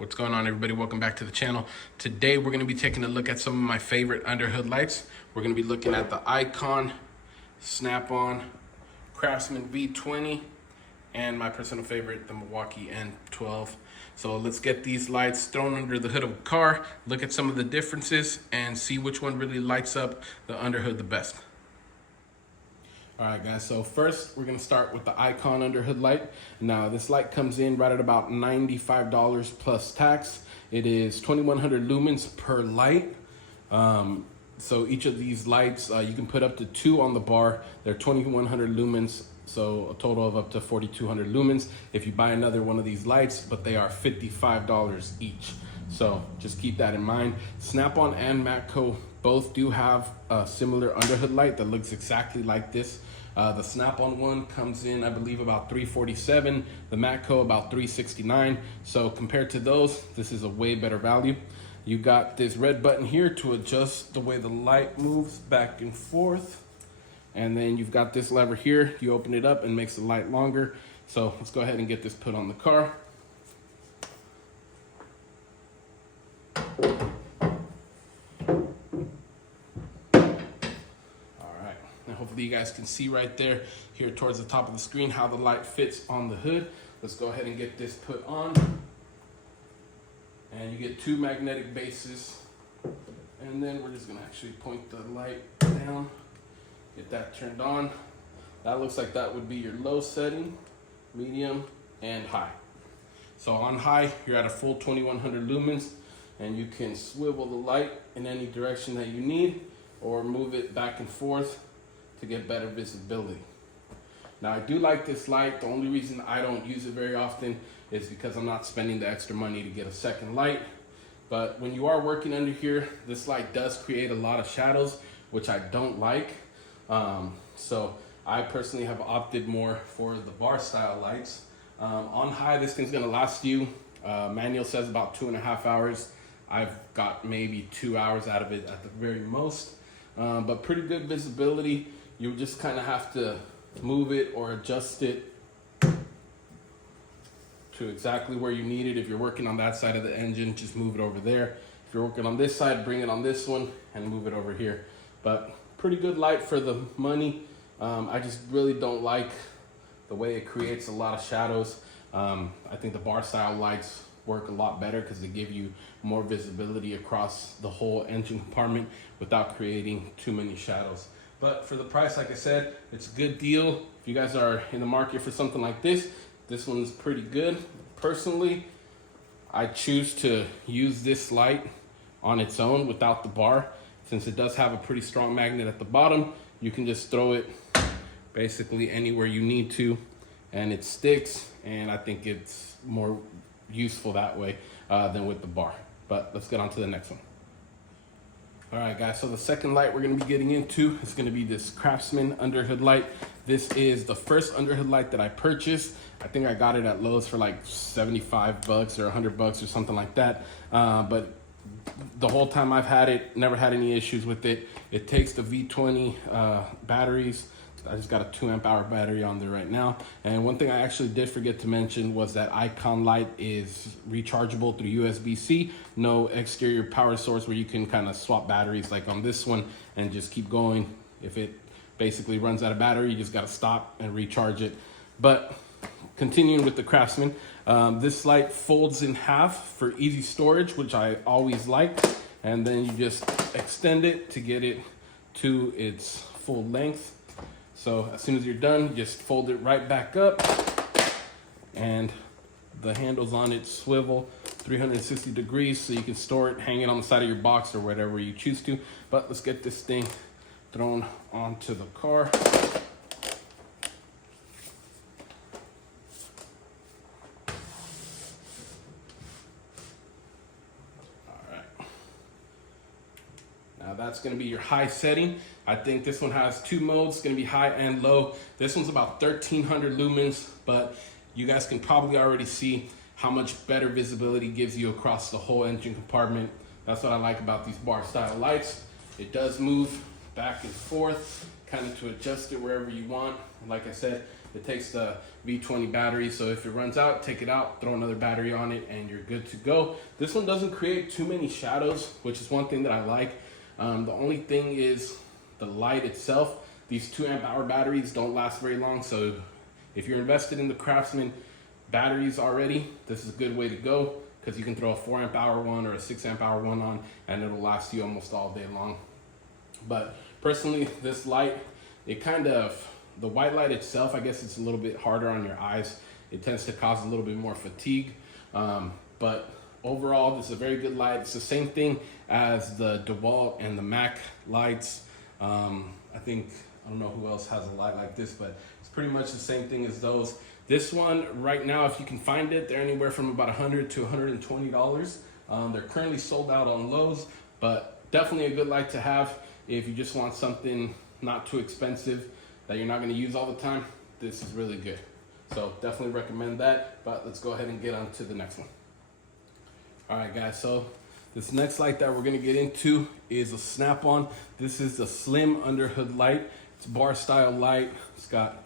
What's going on, everybody? Welcome back to the channel. Today we're going to be taking a look at some of my favorite underhood lights. We're going to be looking at the Icon, SnapOn, Craftsman V20, and my personal favorite, the Milwaukee N12. So let's get these lights thrown under the hood of a car, look at some of the differences, and see which one really lights up the underhood the best. All right, guys, so first we're gonna start with the Icon underhood light. Now, this light comes in right at about $95 plus tax. It is 2100 lumens per light. So each of these lights, you can put up to 2 on the bar. They're 2100 lumens, so a total of up to 4200 lumens if you buy another one of these lights, but they are $55 each. So just keep that in mind. SnapOn and Matco both do have a similar underhood light that looks exactly like this. The SnapOn one comes in, I believe, about $347, the Matco about $369. So compared to those, this is a way better value. You got this red button here to adjust the way the light moves back and forth. And then you've got this lever here. You open it up and makes the light longer. So let's go ahead and get this put on the car. Hopefully you guys can see right there here towards the top of the screen how the light fits on the hood. Let's go ahead and get this put on. And you get 2 magnetic bases. And then we're just gonna actually point the light down, get that turned on. That looks like that would be your low setting, medium, and high. So on high, you're at a full 2100 lumens, and you can swivel the light in any direction that you need or move it back and forth to get better visibility. Now, I do like this light. The only reason I don't use it very often is because I'm not spending the extra money to get a second light. But when you are working under here, this light does create a lot of shadows, which I don't like. So I personally have opted more for the bar style lights. On high, this thing's gonna last you, manual says about 2.5 hours. I've got maybe 2 hours out of it at the very most, but pretty good visibility. You just kind of have to move it or adjust it to exactly where you need it. If you're working on that side of the engine, just move it over there. If you're working on this side, bring it on this one and move it over here. But pretty good light for the money. I just really don't like the way it creates a lot of shadows. I think the bar style lights work a lot better because they give you more visibility across the whole engine compartment without creating too many shadows. But for the price, like I said, it's a good deal. If you guys are in the market for something like this, this one's pretty good. Personally, I choose to use this light on its own without the bar. Since it does have a pretty strong magnet at the bottom, you can just throw it basically anywhere you need to, and it sticks, and I think it's more useful that way than with the bar. But let's get on to the next one. All right, guys, so the second light we're gonna be getting into is gonna be this Craftsman underhood light. This is the first underhood light that I purchased. I think I got it at Lowe's for like 75 bucks or 100 bucks or something like that. But the whole time I've had it, never had any issues with it. It takes the V20 batteries. I just got a 2 amp hour battery on there right now. And one thing I actually did forget to mention was that Icon light is rechargeable through USB-C. No exterior power source where you can kind of swap batteries like on this one and just keep going. If it basically runs out of battery, you just got to stop and recharge it. But continuing with the Craftsman, this light folds in half for easy storage, which I always like. And then you just extend it to get it to its full length. So as soon as you're done, just fold it right back up, and the handles on it swivel 360 degrees so you can store it, hang it on the side of your box or whatever you choose to. But let's get this thing thrown onto the car. That's going to be your high setting. I think this one has 2 modes. It's going to be high and low. This one's about 1300 lumens, but you guys can probably already see how much better visibility gives you across the whole engine compartment. That's what I like about these bar style lights. It does move back and forth, kind of to adjust it wherever you want. And like I said, It takes the V20 battery, so if it runs out, take it out, throw another battery on it, and you're good to go. This one doesn't create too many shadows, which is one thing that I like. The only thing is the light itself. These 2 amp hour batteries don't last very long, so if you're invested in the Craftsman batteries already, this is a good way to go, because you can throw a 4 amp hour one or a 6 amp hour one on, and it'll last you almost all day long. But personally, this light, it kind of, the white light itself, I guess it's a little bit harder on your eyes. It tends to cause a little bit more fatigue. But overall, this is a very good light. It's the same thing as the DeWalt and the Mac lights. I don't know who else has a light like this, but it's pretty much the same thing as those. This one right now, if you can find it, they're anywhere from about $100 to $120. They're currently sold out on Lowe's, but definitely a good light to have if you just want something not too expensive that you're not going to use all the time. This is really good. So definitely recommend that, but let's go ahead and get on to the next one. All right, guys, so this next light that we're going to get into is a SnapOn. This is a slim underhood light. It's a bar style light. It's got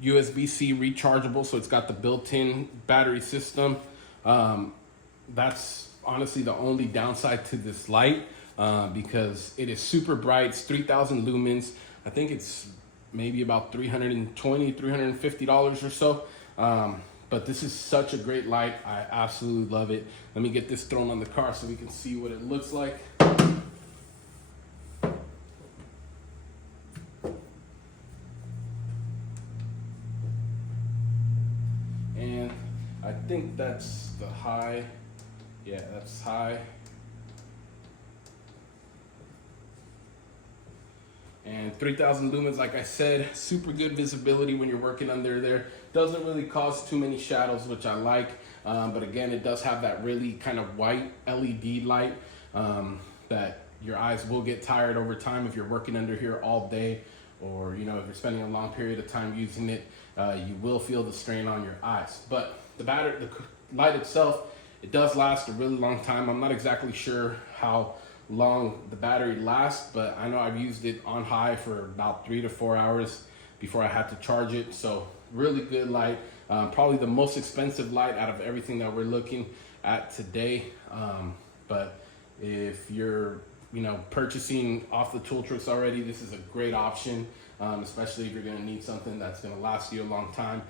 USB-C rechargeable, so it's got the built-in battery system. That's honestly the only downside to this light, because it is super bright. It's 3,000 lumens. I think it's maybe about $320, $350 or so. But this is such a great light. I absolutely love it. Let me get this thrown on the car so we can see what it looks like. And I think that's the high. Yeah, that's high. And 3,000 lumens, like I said, super good visibility when you're working under there. Doesn't really cause too many shadows, which I like. But again, it does have that really kind of white LED light that your eyes will get tired over time if you're working under here all day, or if you're spending a long period of time using it, you will feel the strain on your eyes. But the light itself, it does last a really long time. I'm not exactly sure how long the battery lasts, but I know I've used it on high for about 3 to 4 hours before I had to charge it. So really good light. Probably the most expensive light out of everything that we're looking at today. But if you're purchasing off the tool trucks already, this is a great option, especially if you're going to need something that's going to last you a long time.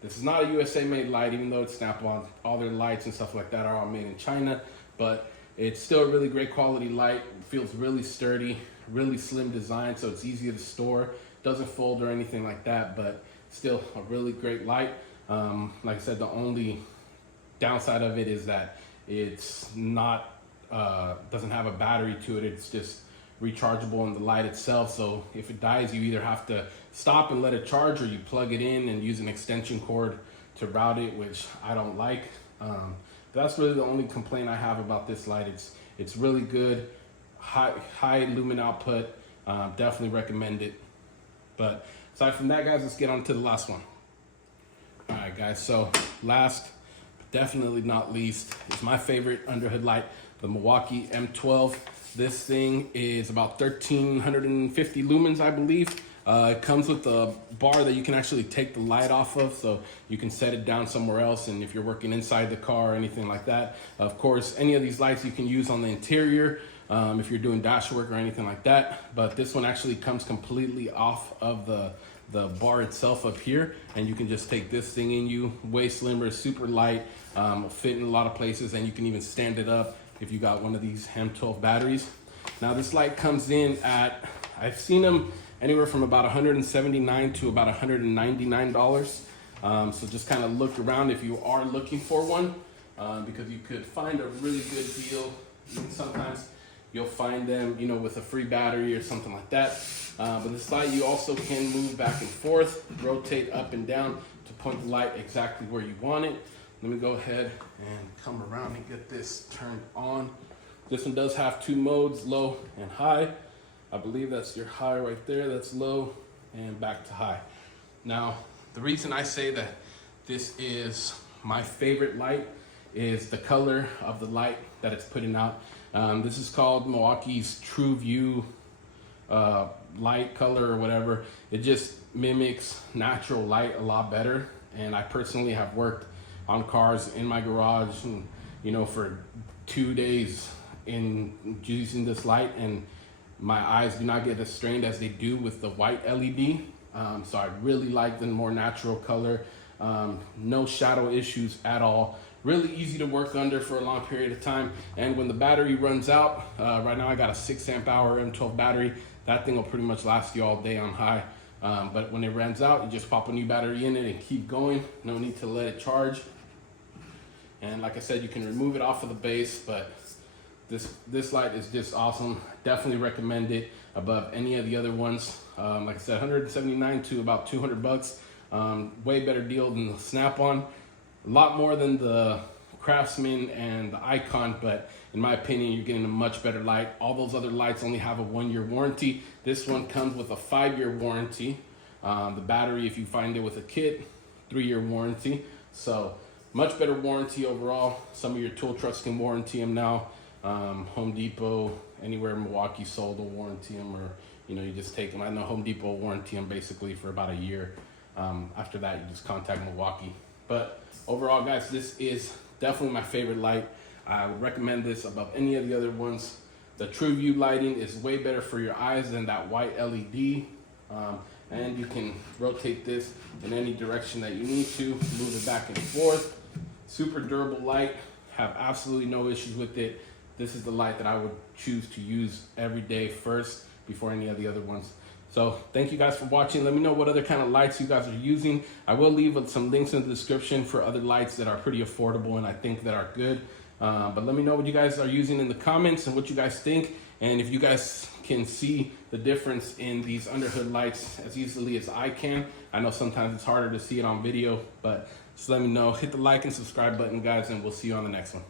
This is not a USA made light, even though it's SnapOn. All their lights and stuff like that are all made in China, but it's still a really great quality light. It feels really sturdy, really slim design, so it's easy to store. Doesn't fold or anything like that, but still a really great light. Like I said, the only downside of it is that it's not, doesn't have a battery to it. It's just rechargeable in the light itself. So if it dies, you either have to stop and let it charge, or you plug it in and use an extension cord to route it, which I don't like. That's really the only complaint I have about this light. It's really good, high lumen output. Definitely recommend it. But aside from that, guys, let's get on to the last one. All right, guys, so last, but definitely not least, is my favorite underhood light, the Milwaukee M12. This thing is about 1,350 lumens, I believe. It comes with a bar that you can actually take the light off of, so you can set it down somewhere else. And if you're working inside the car or anything like that, of course, any of these lights you can use on the interior if you're doing dash work or anything like that. But this one actually comes completely off of the bar itself up here, and you can just take this thing in you. Way slimmer, super light, will fit in a lot of places, and you can even stand it up if you got one of these M12 batteries. Now this light comes in at, I've seen them anywhere from about $179 to about $199. So just kind of look around if you are looking for one, because you could find a really good deal. Even sometimes you'll find them, with a free battery or something like that. But this light, you also can move back and forth, rotate up and down to point the light exactly where you want it. Let me go ahead and come around and get this turned on. This one does have 2 modes, low and high. I believe that's your high right there. That's low and back to high. Now, the reason I say that this is my favorite light is the color of the light that it's putting out. This is called Milwaukee's True View light color or whatever. It just mimics natural light a lot better. And I personally have worked on cars in my garage, and, you know, for 2 days in using this light, and my eyes do not get as strained as they do with the white LED. So I really like the more natural color. No shadow issues at all. Really easy to work under for a long period of time. And when the battery runs out, right now I got a 6 amp hour M12 battery. That thing will pretty much last you all day on high. But when it runs out, you just pop a new battery in it and keep going. No need to let it charge. And like I said, you can remove it off of the base, but this light is just awesome. Definitely recommend it above any of the other ones. Like I said, 179 to about 200 bucks. Way better deal than the SnapOn. A lot more than the Craftsman and the Icon, but in my opinion, you're getting a much better light. All those other lights only have a 1-year warranty. This one comes with a 5-year warranty. The battery, if you find it with a kit, 3-year warranty. So much better warranty overall. Some of your tool trucks can warranty them now. Home Depot, anywhere in Milwaukee sold will warranty them, or you know, you just take them. I know Home Depot will warranty them basically for about a year. After that, you just contact Milwaukee. But overall, guys, this is definitely my favorite light. I would recommend this above any of the other ones. The True View lighting is way better for your eyes than that white LED. And you can rotate this in any direction that you need to, move it back and forth. Super durable light, have absolutely no issues with it. This is the light that I would choose to use every day first before any of the other ones. So thank you guys for watching. Let me know what other kind of lights you guys are using. I will leave some links in the description for other lights that are pretty affordable and I think that are good. But let me know what you guys are using in the comments and what you guys think. And if you guys can see the difference in these Underhood lights as easily as I can. I know sometimes it's harder to see it on video, but just let me know. Hit the like and subscribe button, guys, and we'll see you on the next one.